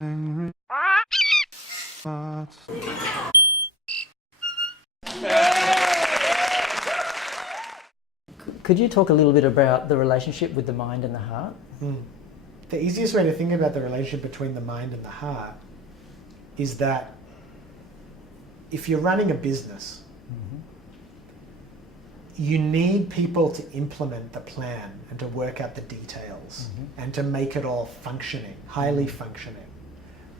Could you talk a little bit about the relationship with the mind and the heart? The easiest way to think about the relationship between the mind and the heart is that if you're running a business, you need people to implement the plan and to work out the details and to make it all functioning, highly functioning.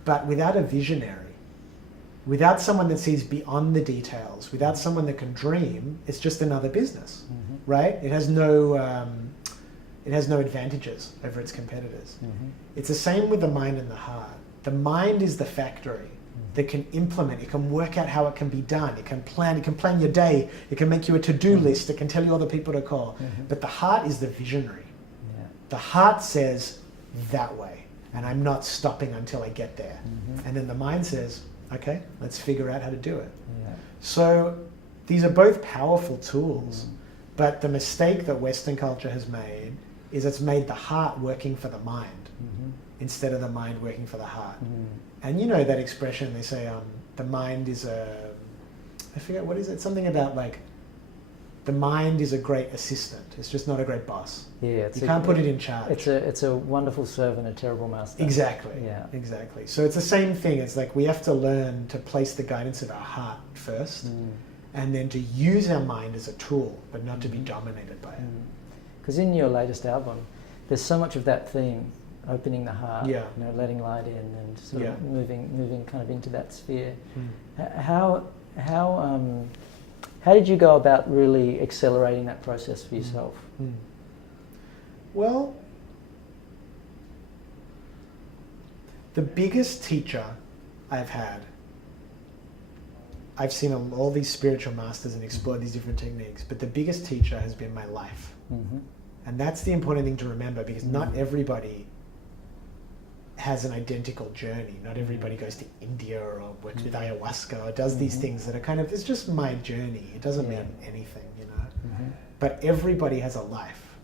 But without a visionary, without someone that sees beyond the details, without someone that can dream, it's just another business, right? It has no advantages over its competitors. It's the same with the mind and the heart. The mind is the factory that can implement, it can work out how it can be done, it can plan your day, it can make you a to-do list, it can tell you all the people to call. But the heart is the visionary. The heart says, that way, and I'm not stopping until I get there. And then the mind says, okay, let's figure out how to do it. So these are both powerful tools, but the mistake that Western culture has made is it's made the heart working for the mind instead of the mind working for the heart. And you know that expression, they say the mind is I forget, what is it? Something about like, the mind is a great assistant, it's just not a great boss. You can't put it in charge. It's a wonderful servant, a terrible master. Exactly, exactly. So it's the same thing, it's like we have to learn to place the guidance of our heart first, and then to use our mind as a tool, but not to be dominated by it. Because in your latest album, there's so much of that theme, opening the heart, you know, letting light in, and sort of moving kind of into that sphere. How did you go about really accelerating that process for yourself? Well, the biggest teacher I've had, I've seen all these spiritual masters and explored these different techniques, but the biggest teacher has been my life. And that's the important thing to remember, because not everybody has an identical journey. Not everybody goes to India or works with ayahuasca or does these things that are kind of, it's just my journey. It doesn't mean anything, you know. But everybody has a life.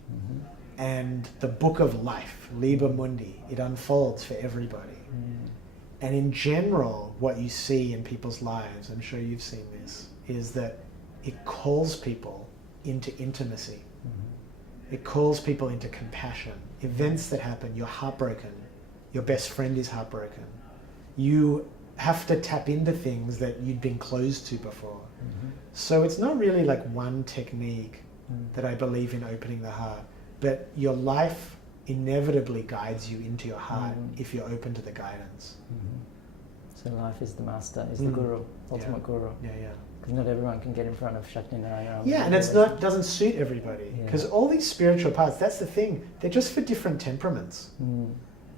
And the book of life, Liber Mundi, it unfolds for everybody. And in general, what you see in people's lives, I'm sure you've seen this, is that it calls people into intimacy. It calls people into compassion. Events that happen, you're heartbroken, your best friend is heartbroken. You have to tap into things that you'd been closed to before. So it's not really like one technique that I believe in opening the heart, but your life inevitably guides you into your heart if you're open to the guidance. So life is the master, is the guru, ultimate guru. Because not everyone can get in front of Shakti Narayana. And it's not, doesn't suit everybody. Because all these spiritual paths, that's the thing, they're just for different temperaments.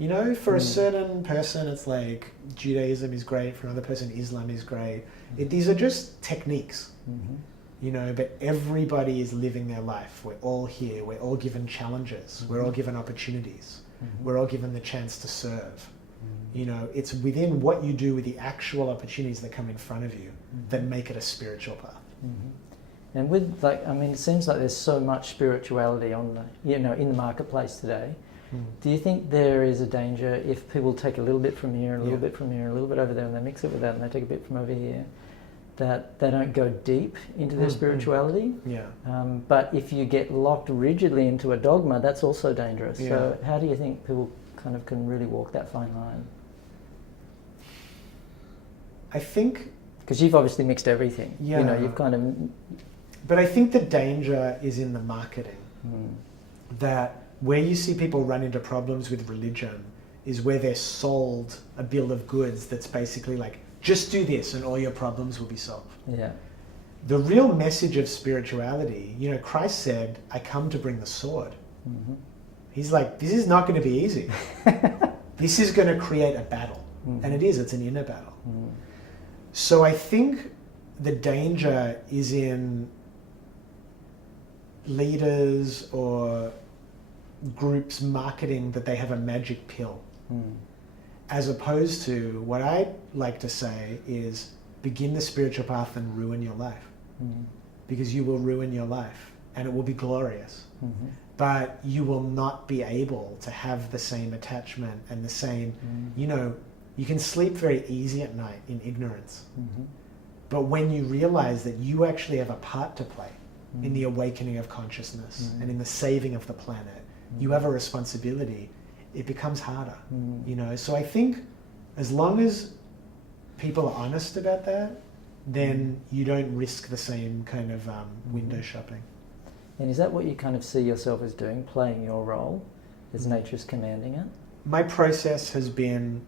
You know, for a certain person, it's like Judaism is great. For another person, Islam is great. These are just techniques, you know, but everybody is living their life. We're all here. We're all given challenges. We're all given opportunities. We're all given the chance to serve. You know, it's within what you do with the actual opportunities that come in front of you that make it a spiritual path. And with, like, I mean, it seems like there's so much spirituality on the, you know, in the marketplace today. Do you think there is a danger if people take a little bit from here, and a little bit from here, and a little bit over there, and they mix it with that, and they take a bit from over here, that they don't go deep into their spirituality? But if you get locked rigidly into a dogma, that's also dangerous. So how do you think people kind of can really walk that fine line? I think... Because you've obviously mixed everything. You know, you've kind of... But I think the danger is in the marketing. That where you see people run into problems with religion is where they're sold a bill of goods that's basically like, just do this and all your problems will be solved. The real message of spirituality, you know, Christ said, I come to bring the sword. He's like, this is not going to be easy. This is going to create a battle. And it is, it's an inner battle. So I think the danger is in leaders or groups marketing that they have a magic pill, as opposed to what I like to say is begin the spiritual path and ruin your life, because you will ruin your life and it will be glorious, but you will not be able to have the same attachment and the same, you know, You can sleep very easy at night in ignorance. But when you realize that you actually have a part to play in the awakening of consciousness and in the saving of the planet, you have a responsibility, it becomes harder, you know? So I think as long as people are honest about that, then you don't risk the same kind of window shopping. And is that what you kind of see yourself as doing, playing your role as nature's commanding it? My process has been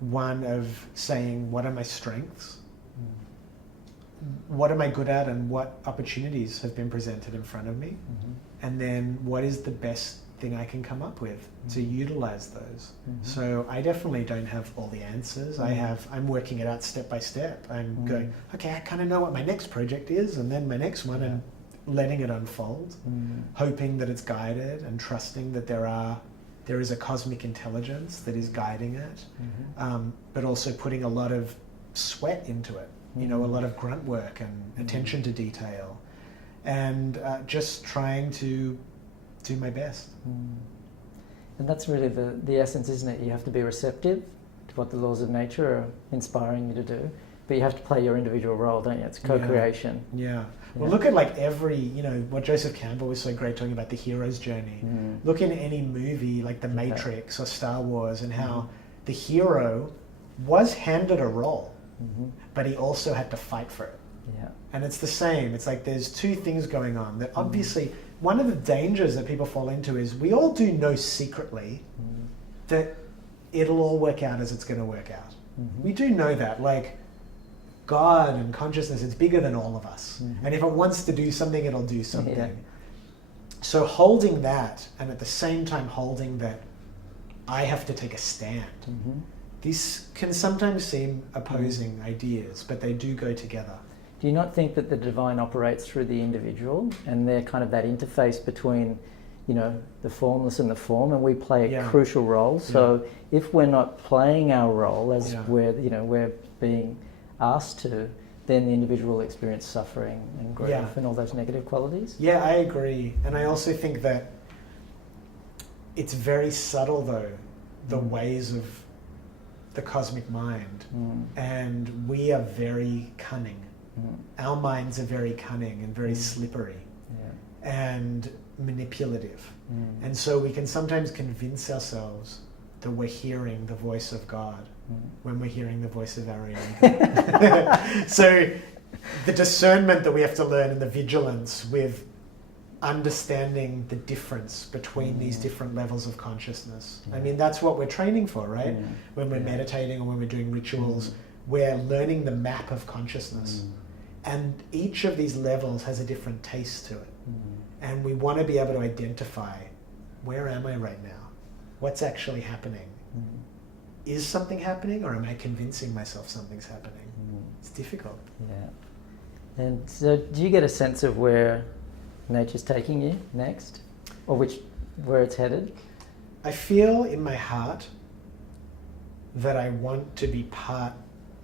one of saying, what are my strengths? What am I good at, and what opportunities have been presented in front of me? And then what is the best thing I can come up with to utilize those? So I definitely don't have all the answers. I'm working it out step by step. I'm going, okay, I kind of know what my next project is, and then my next one, and letting it unfold, hoping that it's guided and trusting that there is a cosmic intelligence that is guiding it, but also putting a lot of sweat into it, you know, a lot of grunt work and attention to detail, and just trying to do my best. And that's really the essence, isn't it? You have to be receptive to what the laws of nature are inspiring you to do, but you have to play your individual role, don't you? It's co-creation. Yeah. Well, look at like every, you know, what Joseph Campbell was so great talking about, the hero's journey. Look in any movie like The Matrix or Star Wars, and how the hero was handed a role, but he also had to fight for it. And it's the same. It's like there's two things going on. That obviously, one of the dangers that people fall into is we all do know secretly that it'll all work out as it's going to work out. We do know that. Like, God and consciousness, it's bigger than all of us. And if it wants to do something, it'll do something. So holding that, and at the same time holding that I have to take a stand. These can sometimes seem opposing ideas, but they do go together. Do you not think that the divine operates through the individual, and they're kind of that interface between, you know, the formless and the form, and we play a crucial role? So if we're not playing our role as we're being asked to, then the individual will experience suffering and grief and all those negative qualities? Yeah, I agree. And I also think that it's very subtle, though, the ways of the cosmic mind. And we are very cunning. Our minds are very cunning and very slippery and manipulative. And so we can sometimes convince ourselves that we're hearing the voice of God when we're hearing the voice of our own. So the discernment that we have to learn, and the vigilance with understanding the difference between these different levels of consciousness. I mean, that's what we're training for, right? When we're meditating or when we're doing rituals, we're learning the map of consciousness. And each of these levels has a different taste to it. And we want to be able to identify, where am I right now? What's actually happening? Is something happening, or am I convincing myself something's happening? It's difficult. Yeah. And so do you get a sense of where nature's taking you next, or where it's headed? I feel in my heart that I want to be part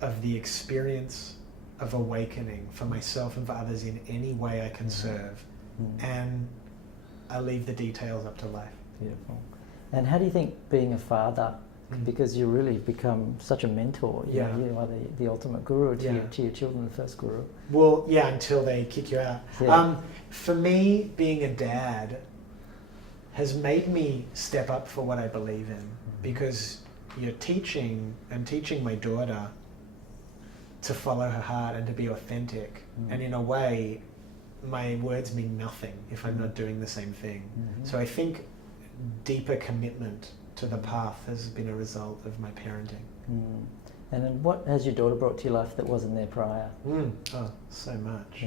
of the experience of awakening for myself and for others in any way I can serve. And I leave the details up to life. Beautiful. And how do you think being a father, because you really become such a mentor, you know, you are the ultimate guru to your children, the first guru. Well, until they kick you out. For me, being a dad has made me step up for what I believe in, because you're teaching my daughter to follow her heart and to be authentic. And in a way, my words mean nothing if I'm not doing the same thing. So I think deeper commitment to the path has been a result of my parenting. And then what has your daughter brought to your life that wasn't there prior? Oh, so much.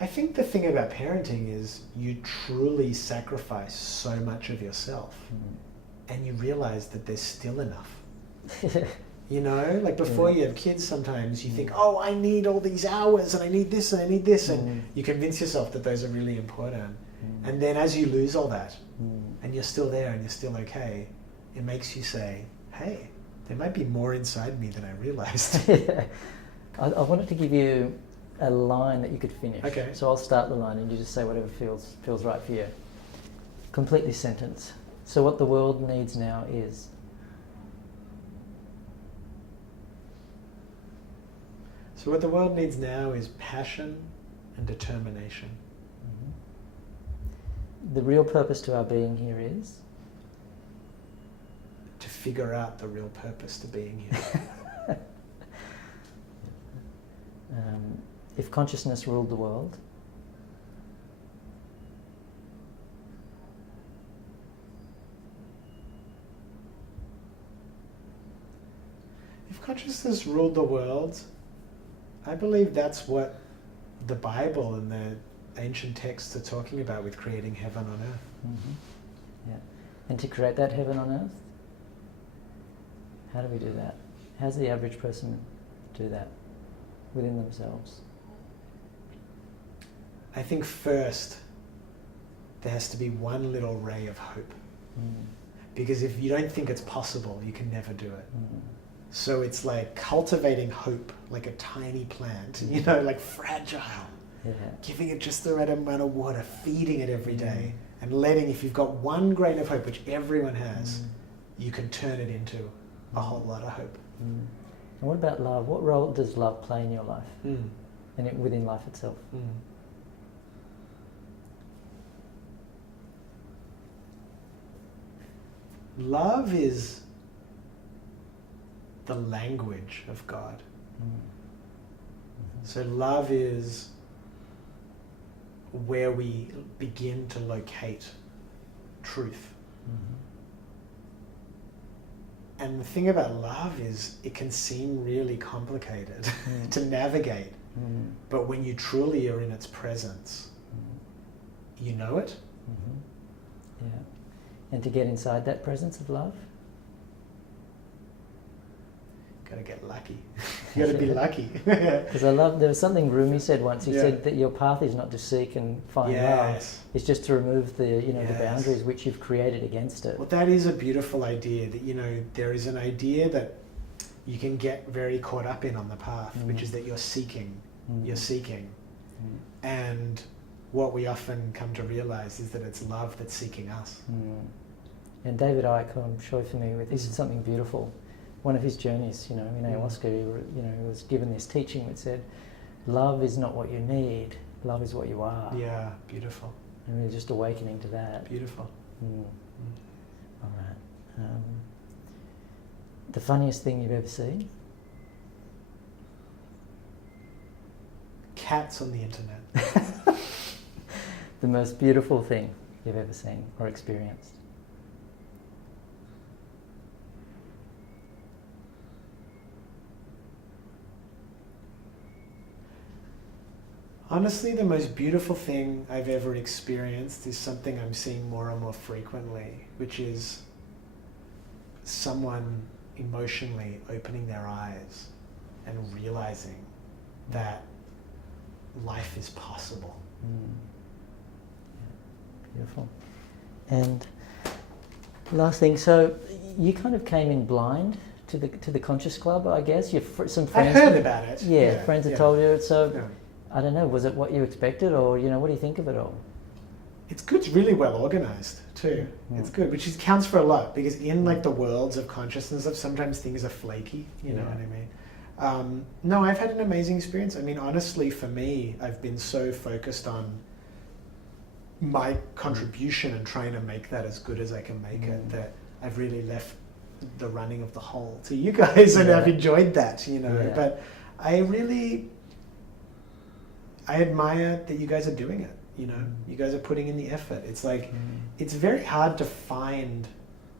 I think the thing about parenting is you truly sacrifice so much of yourself, and you realize that there's still enough. You know, like before you have kids, sometimes you think, oh, I need all these hours, and I need this, and I need this, and you convince yourself that those are really important. And then as you lose all that, and you're still there and you're still okay, it makes you say, hey, there might be more inside me than I realized. I wanted to give you a line that you could finish. Okay. So I'll start the line and you just say whatever feels right for you. Complete this sentence. So what the world needs now is... So what the world needs now is passion and determination. The real purpose to our being here is? To figure out the real purpose to being here. If consciousness ruled the world? If consciousness ruled the world, I believe that's what the Bible and the ancient texts are talking about with creating heaven on earth. Yeah. And to create that heaven on earth, how do we do that? How's the average person do that within themselves? I think first there has to be one little ray of hope. Because if you don't think it's possible, you can never do it. So it's like cultivating hope, like a tiny plant, you know, like fragile. Yeah. Giving it just the right amount of water, feeding it every day, and letting, if you've got one grain of hope, which everyone has, you can turn it into a whole lot of hope. And what about love? What role does love play in your life and within life itself? Love is the language of God. So love is where we begin to locate truth. And the thing about love is it can seem really complicated to navigate. But when you truly are in its presence, you know it. Yeah. And to get inside that presence of love? Gotta get lucky. You gotta be lucky. Because I love, there was something Rumi said once. He said that your path is not to seek and find love. It's just to remove the, the boundaries which you've created against it. Well, that is a beautiful idea. That there is an idea that you can get very caught up in on the path, which is that you're seeking. You're seeking, and what we often come to realize is that it's love that's seeking us. And David Icke, I'm sure you're familiar with, this is something beautiful. One of his journeys, in ayahuasca, he was given this teaching that said, love is not what you need, love is what you are. Yeah, beautiful. And we're just awakening to that. Beautiful. All right. The funniest thing you've ever seen? Cats on the internet. The most beautiful thing you've ever seen or experienced? Honestly, the most beautiful thing I've ever experienced is something I'm seeing more and more frequently, which is someone emotionally opening their eyes and realizing that life is possible. Yeah, beautiful. And last thing, so you kind of came in blind to the Conscious Club, I guess. Some friends. I heard about it. Yeah, friends have told you. So I don't know. Was it what you expected, or what do you think of it all? It's good. It's really well organized too. It's good, which counts for a lot, because in the worlds of consciousness, sometimes things are flaky. You know what I mean? No, I've had an amazing experience. I mean, honestly, for me, I've been so focused on my contribution and trying to make that as good as I can make it, that I've really left the running of the whole to you guys, and I've enjoyed that, But I admire that you guys are doing it. You guys are putting in the effort. It's like, it's very hard to find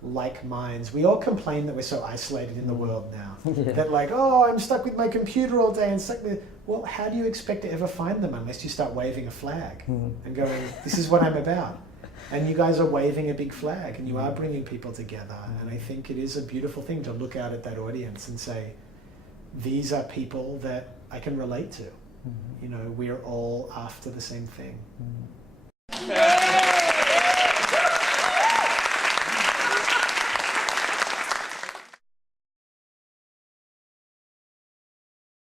like minds. We all complain that we're so isolated in the world now. That I'm stuck with my computer all day and stuck with... Well, how do you expect to ever find them unless you start waving a flag and going, this is what I'm about? And you guys are waving a big flag, and you are bringing people together. And I think it is a beautiful thing to look out at that audience and say, these are people that I can relate to. We're all after the same thing.